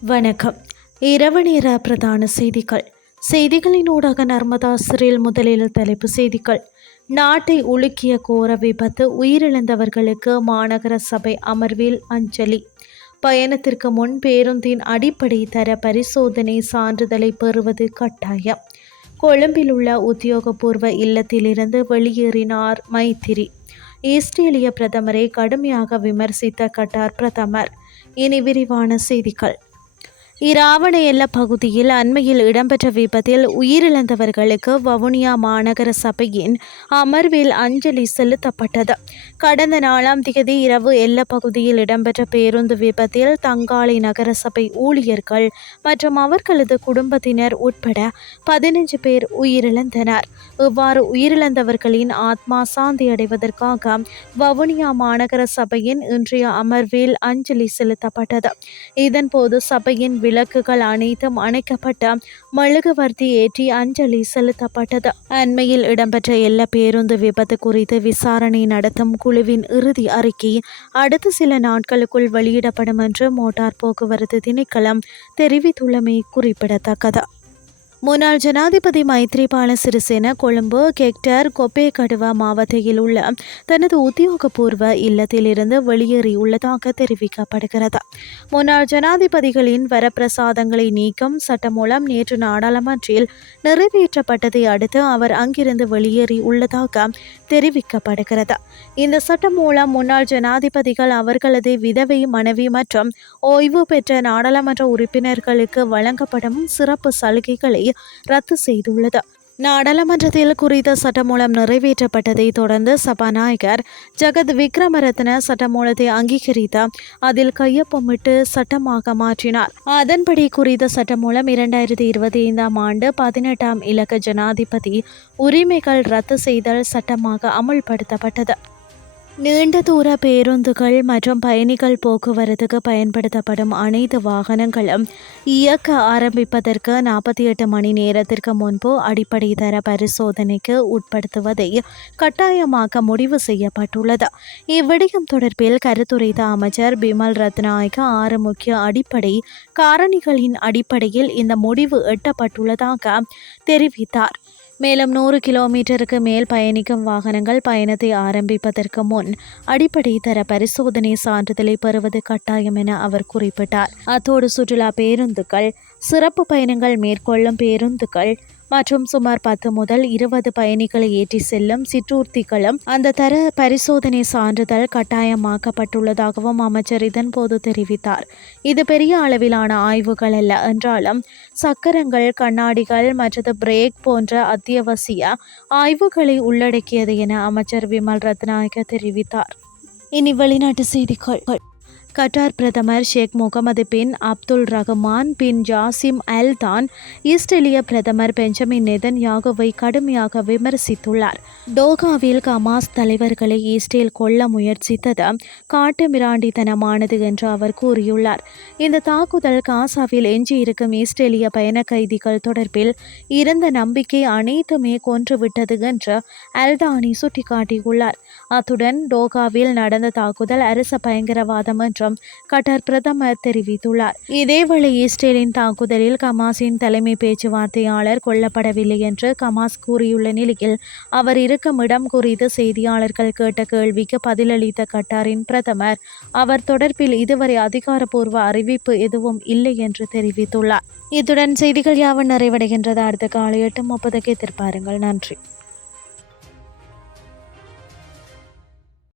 வணக்கம். இரவு நேர பிரதான செய்திகள். செய்திகளின் ஊடாக நர்மதா சிறில் முதலில் தலைப்பு செய்திகள். நாட்டை உலுக்கிய கோர விபத்து உயிரிழந்தவர்களுக்கு மாநகர சபை அமர்வில் அஞ்சலி. பயணத்திற்கு முன் பேருந்தின் அடிப்படை தர பரிசோதனை சான்றிதழை பெறுவது கட்டாயம். கொழும்பில் உள்ள உத்தியோகபூர்வ இல்லத்திலிருந்து வெளியேறினார் மைத்திரி. இஸ்ரேலிய பிரதமரை கடுமையாக விமர்சித்த கட்டார் பிரதமர். இனி விரிவான செய்திகள். இராவண எல்ல பகுதியில் அண்மையில் இடம்பெற்ற விபத்தில் உயிரிழந்தவர்களுக்கு வவுனியா மாநகர சபையின் அமர்வில் அஞ்சலி செலுத்தப்பட்டது. கடந்த நாலாம் தேதி இரவு எல்ல பகுதியில் இடம்பெற்ற பேருந்து விபத்தில் தங்காளி நகர சபை ஊழியர்கள் மற்றும் அவர்களது குடும்பத்தினர் உட்பட பதினஞ்சு பேர் உயிரிழந்தனர். இவ்வாறு உயிரிழந்தவர்களின் ஆத்மா சாந்தி அடைவதற்காக வவுனியா மாநகர சபையின் இன்றைய அமர்வில் அஞ்சலி செலுத்தப்பட்டது. இதன்போது சபையின் விளக்குகள் அனைத்தும் அணைக்கப்பட்ட மெழுகுவர்த்தி ஏற்றி அஞ்சலி செலுத்தப்பட்டது. அண்மையில் இடம்பெற்ற எல்லா பேருந்து விபத்து குறித்து விசாரணை நடத்தும் குழுவின் இறுதி அறிக்கை அடுத்த சில நாட்களுக்குள் வெளியிடப்படும் என்று மோட்டார் போக்குவரத்து திணைக்களம் தெரிவித்துள்ளமை குறிப்பிடத்தக்கது. முன்னாள் ஜனாதிபதி மைத்ரிபால சிறிசேன கொழும்பு கெக்டர் கொப்பேகடுவ மாவட்டத்தில் உள்ள தனது உத்தியோகபூர்வ இல்லத்திலிருந்து வெளியேறியுள்ளதாக தெரிவிக்கப்படுகிறது. முன்னாள் ஜனாதிபதிகளின் வரப்பிரசாதங்களை நீக்கம் சட்டம் மூலம் நேற்று நாடாளுமன்றில் நிறைவேற்றப்பட்டதை அடுத்து அவர் அங்கிருந்து வெளியேறியுள்ளதாக தெரிவிக்கப்படுகிறது. இந்த சட்டம் மூலம் முன்னாள் ஜனாதிபதிகள் அவர்களது விதவை மனைவி மற்றும் ஓய்வு பெற்ற நாடாளுமன்ற உறுப்பினர்களுக்கு வழங்கப்படும் சிறப்பு சலுகைகளை ரத்து செய்துள்ளது. நாடாளுமன்றத்தில் குறித்த சட்டமூலம் நிறைவேற்றப்பட்டதை தொடர்ந்து சபாநாயகர் ஜெகத் விக்ரமரத்ன சட்டமூலத்தை அங்கீகரித்து அதில் கையொப்பமிட்டு சட்டமாக மாற்றினார். அதன்படி குறித்த சட்டமூலம் இரண்டாயிரத்தி இருபத்தி ஐந்தாம் ஆண்டு பதினெட்டாம் இலக்க ஜனாதிபதி உரிமைகள் ரத்து செய்தல் சட்டமாக அமுல்படுத்தப்பட்டது. நீண்ட தூர பேருந்துகள் மற்றும் பயணிகள் போக்குவரத்துக்கு பயன்படுத்தப்படும் அனைத்து வாகனங்களும் இயக்க ஆரம்பிப்பதற்கு நாற்பத்தி எட்டு மணி நேரத்திற்கு முன்பு அடிப்படை தர பரிசோதனைக்கு உட்படுத்துவதை கட்டாயமாக்க முடிவு செய்யப்பட்டுள்ளது. இவ்விடயம் தொடர்பில் கருத்துரைத்த அமைச்சர் பிமல் ரத்நாயக்க ஆறு முக்கிய அடிப்படை காரணிகளின் அடிப்படையில் இந்த முடிவு எட்டப்பட்டுள்ளதாக தெரிவித்தார். மேலும் நூறு கிலோமீட்டருக்கு மேல் பயணிக்கும் வாகனங்கள் பயணத்தை ஆரம்பிப்பதற்கு முன் அடிப்படை தர பரிசோதனை சான்றிதழை பெறுவது கட்டாயம் என அவர் குறிப்பிட்டார். அத்தோடு சுற்றுலா பேருந்துகள் சிறப்பு பயணங்கள் மேற்கொள்ளும் பேருந்துகள் மற்றும் சுமார் பத்து முதல் இருபது பயணிகளை ஏற்றி செல்லும் சிற்றூர்த்திகளும் அந்த தர பரிசோதனை சான்றிதழ் கட்டாயமாக்கப்பட்டுள்ளதாகவும் அமைச்சர் இதன்போது தெரிவித்தார். இது பெரிய அளவிலான ஆய்வுகள் அல்ல. என்றாலும் சக்கரங்கள் கண்ணாடிகள் மற்றது பிரேக் போன்ற அத்தியாவசிய ஆய்வுகளை உள்ளடக்கியது என அமைச்சர் விமல் ரத்நாயக்க தெரிவித்தார். இனி வெளிநாட்டு செய்திகள். கட்டார் பிரதமர் Sheikh Mohammed bin Abdul Rahman bin Jassim Al Thani இஸ்ரேலிய பிரதமர் பெஞ்சமின் நெதன்யாகுவை கடுமையாக விமர்சித்துள்ளார். டோகாவில் கமாஸ் தலைவர்களை இஸ்ரேல் கொல்ல முயற்சித்தது காட்டு மிராண்டித்தனமானது என்று அவர் கூறியுள்ளார். இந்த தாக்குதல் காசாவில் எஞ்சியிருக்கும் இஸ்ரேலிய பயண கைதிகள் தொடர்பில் இருந்த நம்பிக்கை அனைத்துமே கொன்றுவிட்டது என்று அல்தானி சுட்டிக்காட்டியுள்ளார். அத்துடன் டோகாவில் நடந்த தாக்குதல் அரச பயங்கரவாதம் என்றும் கட்டார் பிரதமர் தெரிவித்துள்ளார். இதேவேளை இஸ்ரேலின் தாக்குதலில் கமாஸின் தலைமை பேச்சுவார்த்தையாளர் கொல்லப்படவில்லை என்று கமாஸ் கூறியுள்ள நிலையில் அவர் இருக்கும் இடம் குறித்து செய்தியாளர்கள் கேட்ட கேள்விக்கு பதிலளித்த கட்டாரின் பிரதமர் அவர் தொடர்பில் இதுவரை அதிகாரப்பூர்வ அறிவிப்பு எதுவும் இல்லை என்று தெரிவித்துள்ளார். இத்துடன் செய்திகள் யாவும் நிறைவடைகின்றது. அடுத்த காலை எட்டு முப்பதுக்கு எதிர்பாருங்கள். நன்றி.